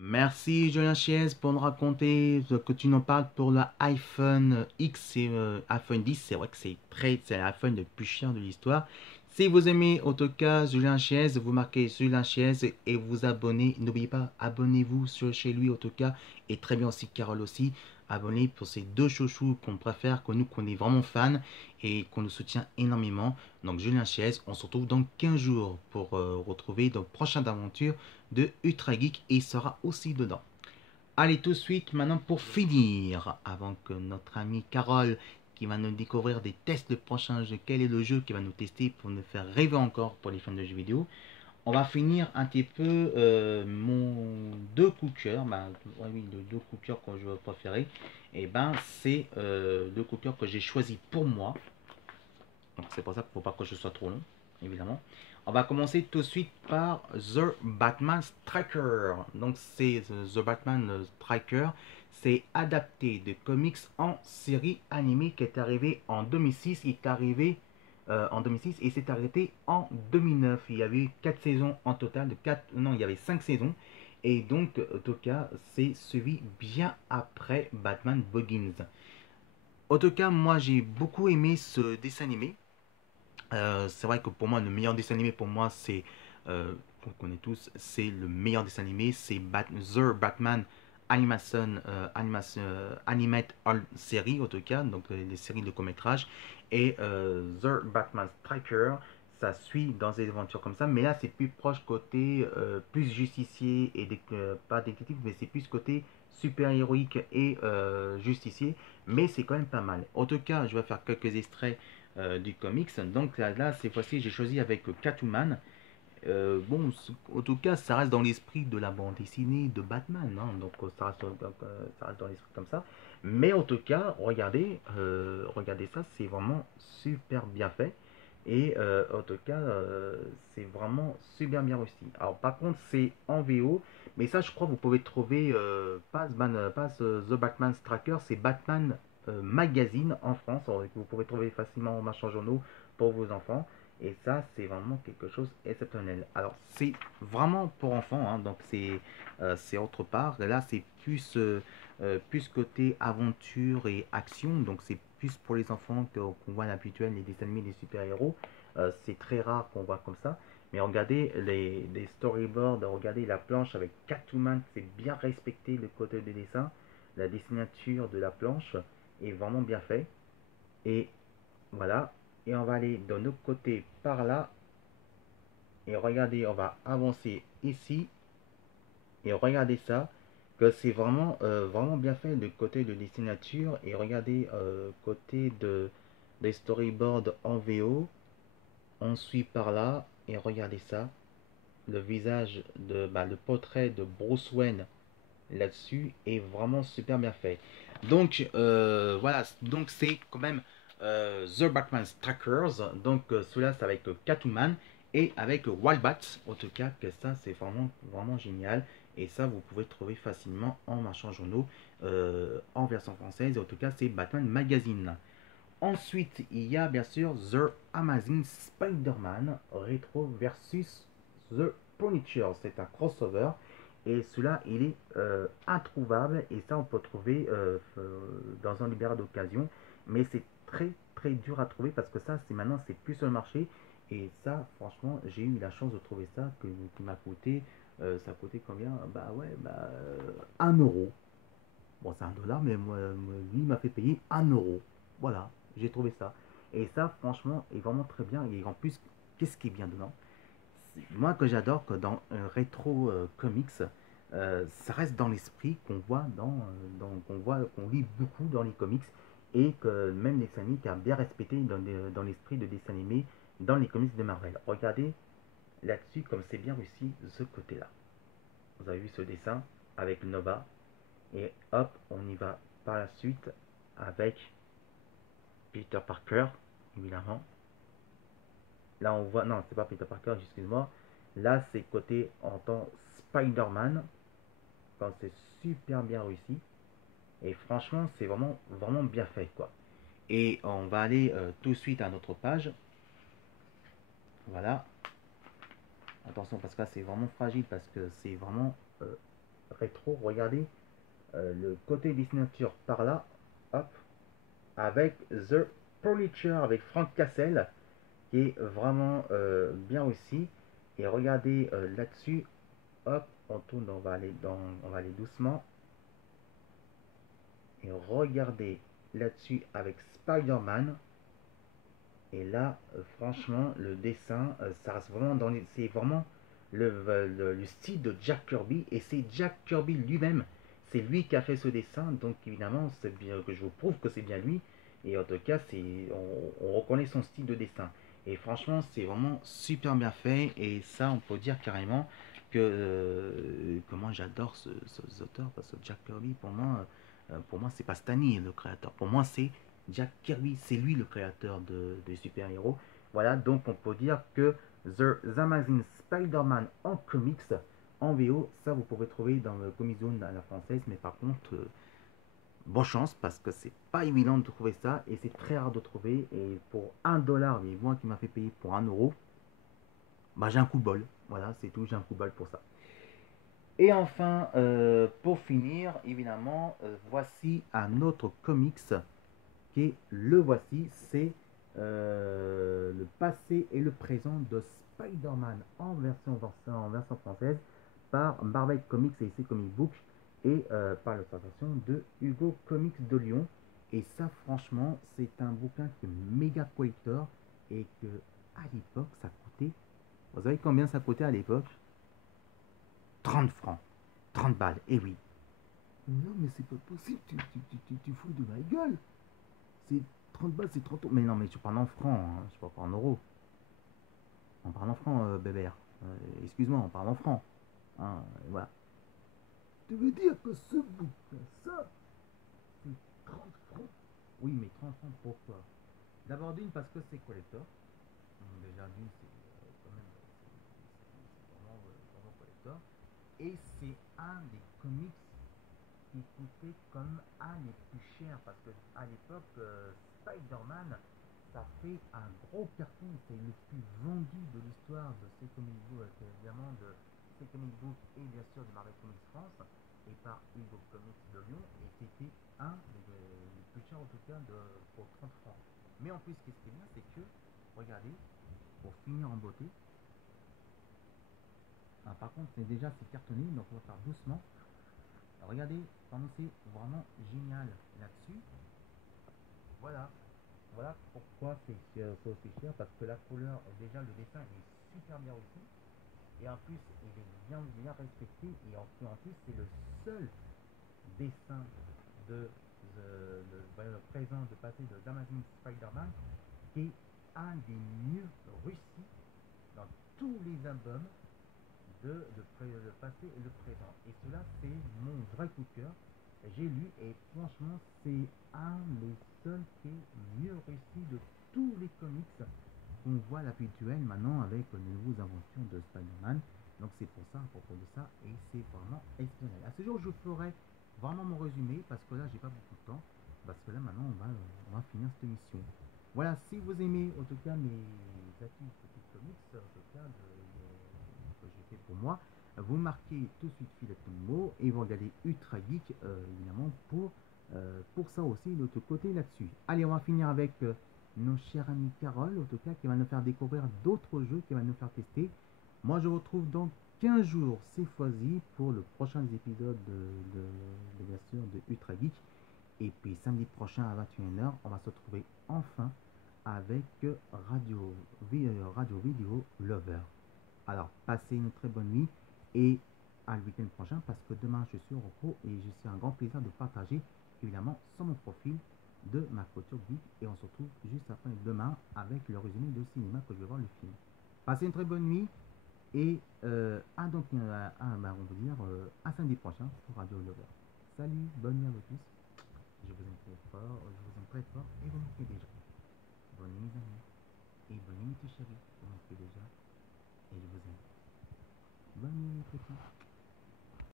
Merci Julien Chiez pour nous raconter ce que tu nous parles pour le iPhone X et iPhone 10. C'est vrai que c'est l'iPhone le plus cher de l'histoire. Si vous aimez en tout cas Julien Chiez, vous marquez Julien Chiez et vous abonnez. N'oubliez pas, abonnez-vous chez lui en tout cas. Et très bien aussi Carole aussi. Abonnez pour ces deux chouchous qu'on préfère, que nous qu'on est vraiment fans et qu'on nous soutient énormément. Donc Julien Chiez, on se retrouve dans 15 jours pour retrouver nos prochaines aventures de Ultra Geek et il sera aussi dedans. Allez tout de suite maintenant pour finir, avant que notre amie Carole qui va nous découvrir des tests de prochain jeu, quel est le jeu qui va nous tester pour nous faire rêver encore pour les fans de jeux vidéo. On va finir un petit peu mon deux coups de cœur, ouais, oui, le deux coups de cœur que je préférais. Et ben c'est deux coups de cœur que j'ai choisi pour moi. Donc c'est pour ça qu'il ne faut pas que je sois trop long, évidemment. On va commencer tout de suite par The Batman Striker. Donc c'est The Batman Striker. C'est adapté de comics en série animée qui est arrivé en 2006. Il est arrivé en 2006 et s'est arrêté en 2009. Il y avait eu 4 saisons en total. Non, il y avait 5 saisons. Et donc, en tout cas, c'est suivi bien après Batman Begins. En tout cas, moi j'ai beaucoup aimé ce dessin animé. C'est vrai que pour moi, le meilleur dessin animé, pour moi, c'est, qu'on connaît tous, c'est le meilleur dessin animé, c'est The Batman Animate All Series, en tout cas, donc les séries de court-métrage. Et The Batman Striker, ça suit dans des aventures comme ça, mais là, c'est plus proche côté plus justicier, et pas détective, mais c'est plus côté super-héroïque et justicier, mais c'est quand même pas mal. En tout cas, je vais faire quelques extraits du comics. Donc là, cette fois-ci, j'ai choisi avec Catwoman. Bon, en tout cas, ça reste dans l'esprit de la bande dessinée de Batman, hein. Donc ça reste dans l'esprit comme ça. Mais en tout cas, regardez ça, c'est vraiment super bien fait. Et en tout cas, c'est vraiment super bien réussi. Alors par contre, c'est en VO, mais ça, je crois, vous pouvez trouver pas The Batman Tracker, c'est Batman Magazine en France. Alors, vous pouvez trouver facilement en marchand journaux pour vos enfants. Et ça, c'est vraiment quelque chose d'exceptionnel. Alors, c'est vraiment pour enfants, hein, donc c'est autre part. Là, c'est plus côté aventure et action, donc c'est plus pour les enfants qu'on voit à l'habituel, les dessins animés des super-héros. C'est très rare qu'on voit comme ça. Mais regardez les storyboards, regardez la planche avec Catwoman, c'est bien respecté le côté des dessins. La dessinature de la planche est vraiment bien fait. Et voilà, et on va aller de notre côté par là. Et regardez, on va avancer ici. Et regardez ça, que c'est vraiment bien fait de côté de dessinature. Et regardez côté des storyboards en VO. On suit par là. Et regardez ça. Le visage le portrait de Bruce Wayne là-dessus est vraiment super bien fait. Donc voilà, donc c'est quand même The Batman Trackers. Donc celui-là c'est avec Catwoman et avec Wildbat. En tout cas, que ça c'est vraiment génial. Et ça vous pouvez trouver facilement en marchand journaux en version française. En tout cas, c'est Batman Magazine. Ensuite, il y a bien sûr The Amazing Spider-Man Retro versus The Punisher. C'est un crossover. Et celui-là, il est introuvable. Et ça, on peut trouver dans un libéral d'occasion. Mais c'est très très dur à trouver parce que ça, c'est maintenant, c'est plus sur le marché. Et ça, franchement, j'ai eu la chance de trouver ça qui m'a coûté. Ça a coûté combien? Bah ouais, 1 euro. Bon, c'est 1 dollar, mais lui, il m'a fait payer 1 euro. Voilà, j'ai trouvé ça. Et ça, franchement, est vraiment très bien. Et en plus, qu'est-ce qui est bien dedans? Moi, que j'adore, que dans rétro comics, ça reste dans l'esprit qu'on voit qu'on lit beaucoup dans les comics. Et que même les dessins animés qui a bien respecté dans l'esprit de dessin animé dans les comics de Marvel. Regardez là-dessus comme c'est bien réussi ce côté-là. Vous avez vu ce dessin avec Nova, et hop, on y va par la suite avec Peter Parker, évidemment. Là, on voit, non, c'est pas Peter Parker, excuse-moi. Là, c'est côté en tant Spider-Man. Enfin, c'est super bien réussi. Et franchement, c'est vraiment bien fait, quoi. Et on va aller tout de suite à notre page. Voilà. Attention, parce que là, c'est vraiment fragile, parce que c'est vraiment rétro. Regardez le côté des signatures par là, hop, avec The Preacher, avec Frank Castle, qui est vraiment bien aussi. Et regardez là-dessus, hop, on tourne, on va aller doucement. Et regardez là-dessus avec Spider-Man. Et là, franchement, le dessin, ça reste vraiment dans les, c'est vraiment le style de Jack Kirby. Et c'est Jack Kirby lui-même. C'est lui qui a fait ce dessin. Donc évidemment, c'est bien que je vous prouve que c'est bien lui. Et en tout cas, on reconnaît son style de dessin. Et franchement, c'est vraiment super bien fait. Et ça, on peut dire carrément que moi j'adore ce auteur. Parce que Jack Kirby, pour moi c'est pas Stanley le créateur. Pour moi, c'est Jack Kirby, c'est lui le créateur de super-héros. Voilà, donc on peut dire que The Amazing Spider-Man en comics, en VO, ça vous pouvez trouver dans le Comic Zone à la française, mais par contre, bonne chance parce que c'est pas évident de trouver ça et c'est très rare de trouver. Et pour 1 $, mais moi qui m'a fait payer pour 1 €, bah j'ai un coup de bol. Voilà, c'est tout, j'ai un coup de bol pour ça. Et enfin, pour finir, évidemment, voici un autre comics qui est le voici, c'est le passé et le présent de Spider-Man en version française par Barbette Comics et ses Comic Books et par l'illustration de Hugo Comics de Lyon. Et ça, franchement, c'est un bouquin qui est méga collector et que à l'époque, ça coûtait. Vous savez combien ça coûtait à l'époque? 30 francs, 30 balles, et oui. Non, mais c'est pas possible, tu fous de ma gueule. C'est 30 balles, c'est 30 euros. Mais non, mais tu parles en francs, hein, je parle pas en euros. On parle en francs, bébert. Excuse-moi, on parle en francs. Hein, voilà. Tu veux dire que ce bouquin, ça, c'est 30 francs? Oui, mais 30 francs, pourquoi? D'abord d'une, parce que c'est collector. Déjà d'une, c'est quand même vraiment collector. Et c'est un des comics qui coûtait comme un des plus chers parce que à l'époque Spider-Man ça fait un gros carton, c'est le plus vendu de l'histoire de ces comic books, évidemment de ces comic books et bien sûr de Marvel Comics France et par Hugo Comics de Lyon et c'était un des plus chers en tout cas pour 30 francs. Mais en plus ce qui est bien c'est que regardez, pour finir en beauté, par contre c'est cartonné donc on va faire doucement. Regardez, c'est vraiment génial là-dessus. Voilà. Voilà pourquoi c'est aussi cher, parce que la couleur, déjà le dessin est super bien aussi. Et en plus, il est bien respecté. Et en plus, c'est le seul dessin le présent, de passé de Amazing Spider-Man qui est un des mieux réussis dans tous les albums le passé et le présent. Et cela, c'est mon vrai coup de cœur. J'ai lu et franchement, c'est un des seuls qui est mieux réussi de tous les comics qu'on voit à l'habituel maintenant avec les nouvelles aventures de Spider-Man. Donc c'est pour ça, à propos de ça, et c'est vraiment exceptionnel. À ce jour, je ferai vraiment mon résumé parce que là, j'ai pas beaucoup de temps. Parce que là, maintenant, on va finir cette émission. Voilà, si vous aimez en tout cas mes actifs petits comics, en tout cas que j'ai fait pour moi, vous marquez tout de suite Philippe Mot et vous regardez Ultra Geek évidemment pour ça aussi de l'autre côté là-dessus. Allez, on va finir avec nos chers amis Carole, en tout cas qui va nous faire découvrir d'autres jeux, qui va nous faire tester. Moi je vous retrouve dans 15 jours, c'est fois-ci, pour le prochain épisode bien sûr de Ultra Geek. Et puis samedi prochain à 21h, on va se retrouver enfin avec Radio Vidéo Lover. Alors, passez une très bonne nuit et à le week-end prochain parce que demain je suis au repos et je suis un grand plaisir de partager évidemment sur mon profil de ma culture geek et on se retrouve juste après demain avec le résumé de cinéma que je vais voir le film. Passez une très bonne nuit et on va dire à samedi prochain pour Radio Lover. Salut, bonne nuit à vous tous.